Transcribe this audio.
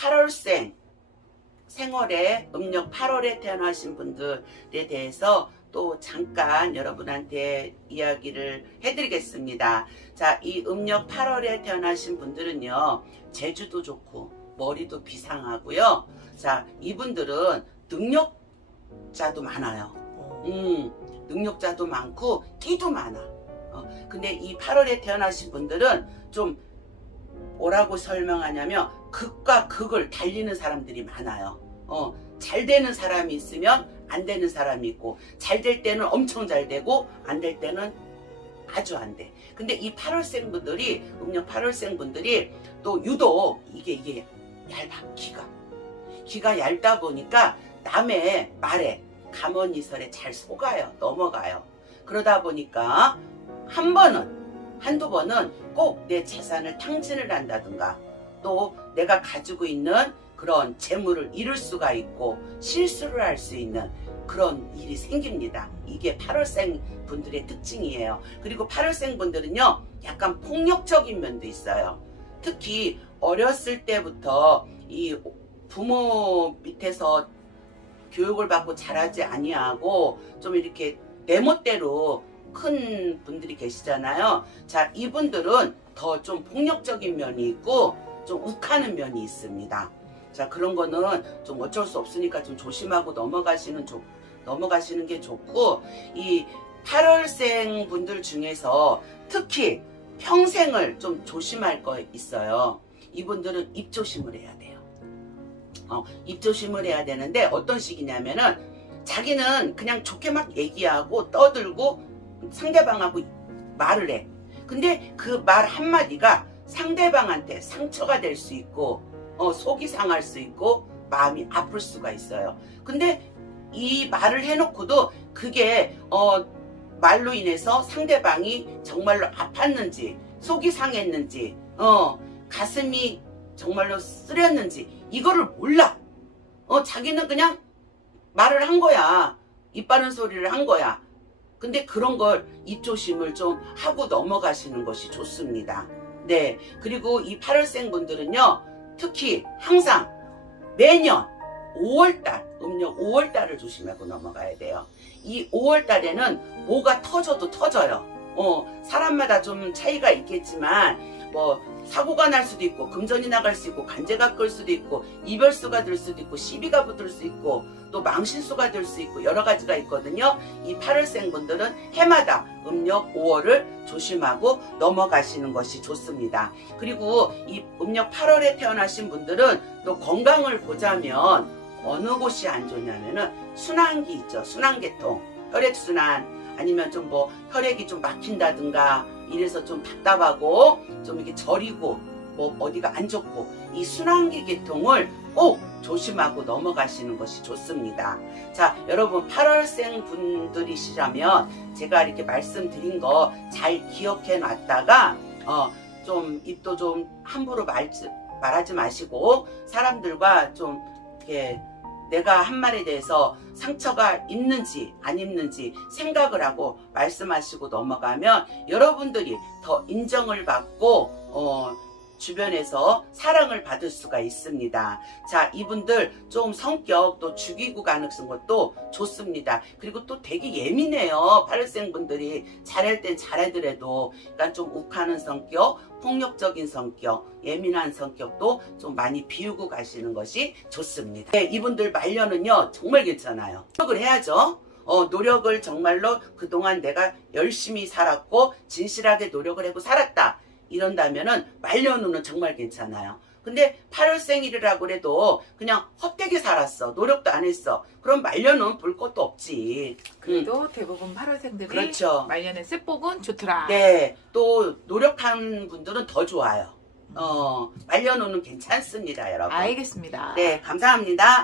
8월생 생월에 음력 8월에 태어나신 분들에 대해서 또 잠깐 여러분한테 이야기를 해드리겠습니다. 자, 이 음력 8월에 태어나신 분들은요, 제주도 좋고, 머리도 비상하고요. 자, 이분들은 능력자도 많아요. 어, 음, 능력자도 많고, 끼도 많아. 어, 근데 이 8월에 태어나신 분들은 좀 뭐라고 설명하냐면, 극과 극을 달리는 사람들이 많아요. 어, 잘 되는 사람이 있으면 안 되는 사람이 있고, 잘 될 때는 엄청 잘 되고, 안 될 때는 아주 안 돼. 근데 이 8월생 분들이, 음력 8월생 분들이 또 유독 이게, 이게 얇아, 기가. 기가 얇다 보니까 남의 말에, 감언이설에 잘 속아요. 넘어가요. 그러다 보니까 한 번은, 한두 번은 꼭 내 재산을 탕진을 한다든가, 또 내가 가지고 있는 그런 재물을 잃을 수가 있고 실수를 할 수 있는 그런 일이 생깁니다. 이게 8월생 분들의 특징이에요. 그리고 8월생 분들은요, 약간 폭력적인 면도 있어요. 특히 어렸을 때부터 이 부모 밑에서 교육을 받고 자라지 아니하고 좀 이렇게 내 멋대로 큰 분들이 계시잖아요. 자, 이분들은 더 좀 폭력적인 면이 있고 좀 욱하는 면이 있습니다. 자, 그런 거는 좀 어쩔 수 없으니까 좀 조심하고 넘어가시는 좋, 넘어가시는 게 좋고 이 8월생 분들 중에서 특히 평생을 좀 조심할 거 있어요. 이분들은 입 조심을 해야 돼요. 어, 입 조심을 해야 되는데 어떤 식이냐면은 자기는 그냥 좋게 막 얘기하고 떠들고 상대방하고 말을 해. 근데 그 말 한마디가 상대방한테 상처가 될 수 있고 어, 속이 상할 수 있고 마음이 아플 수가 있어요. 근데 이 말을 해놓고도 그게 어, 말로 인해서 상대방이 정말로 아팠는지 속이 상했는지 어, 가슴이 정말로 쓰렸는지 이거를 몰라. 어, 자기는 그냥 말을 한 거야. 입 바른 소리를 한 거야. 근데 그런 걸 입조심을 좀 하고 넘어가시는 것이 좋습니다. 네. 그리고 이 8월생 분들은요, 특히 항상 매년 5월달, 음력 5월달을 조심하고 넘어가야 돼요. 이 5월달에는 뭐가 터져도 터져요. 어, 사람마다 좀 차이가 있겠지만, 뭐, 사고가 날 수도 있고, 금전이 나갈 수 있고, 간제가 끌 수도 있고, 이별수가 될 수도 있고, 시비가 붙을 수 있고, 또 망신수가 될 수 있고, 여러 가지가 있거든요. 이 8월생 분들은 해마다 음력 5월을 조심하고 넘어가시는 것이 좋습니다. 그리고 이 음력 8월에 태어나신 분들은 또 건강을 보자면 어느 곳이 안 좋냐면은 순환기 있죠. 순환계통, 혈액순환, 아니면 좀 뭐 혈액이 좀 막힌다든가 이래서 좀 답답하고 좀 이렇게 저리고 뭐 어디가 안 좋고 이 순환기 계통을 꼭 조심하고 넘어가시는 것이 좋습니다. 자, 여러분 8월생 분들이시라면 제가 이렇게 말씀드린 거 잘 기억해 놨다가 어, 좀 입도 좀 함부로 말지, 말하지 마시고 사람들과 좀 이렇게 내가 한 말에 대해서 상처가 있는지 안 있는지 생각을 하고 말씀하시고 넘어가면 여러분들이 더 인정을 받고 어, 주변에서 사랑을 받을 수가 있습니다. 자, 이분들 좀 성격 또 죽이고 가는 것도 좋습니다. 그리고 또 되게 예민해요. 파르생 분들이 잘할 땐 잘하더라도 그러니까 좀 욱하는 성격, 폭력적인 성격, 예민한 성격도 좀 많이 비우고 가시는 것이 좋습니다. 네, 이분들 말년은요 정말 괜찮아요. 노력을 해야죠. 어, 노력을 정말로 그동안 내가 열심히 살았고 진실하게 노력을 하고 살았다. 이런다면은 말년우는 정말 괜찮아요. 근데 8월 생일이라고 그래도 그냥 헛되게 살았어. 노력도 안 했어. 그럼 말년은 볼 것도 없지. 음, 그래도 대부분 8월생들이 그렇죠. 말년에 쇠복은 좋더라. 네, 또 노력한 분들은 더 좋아요. 어, 말년우는 괜찮습니다, 여러분. 알겠습니다. 네, 감사합니다.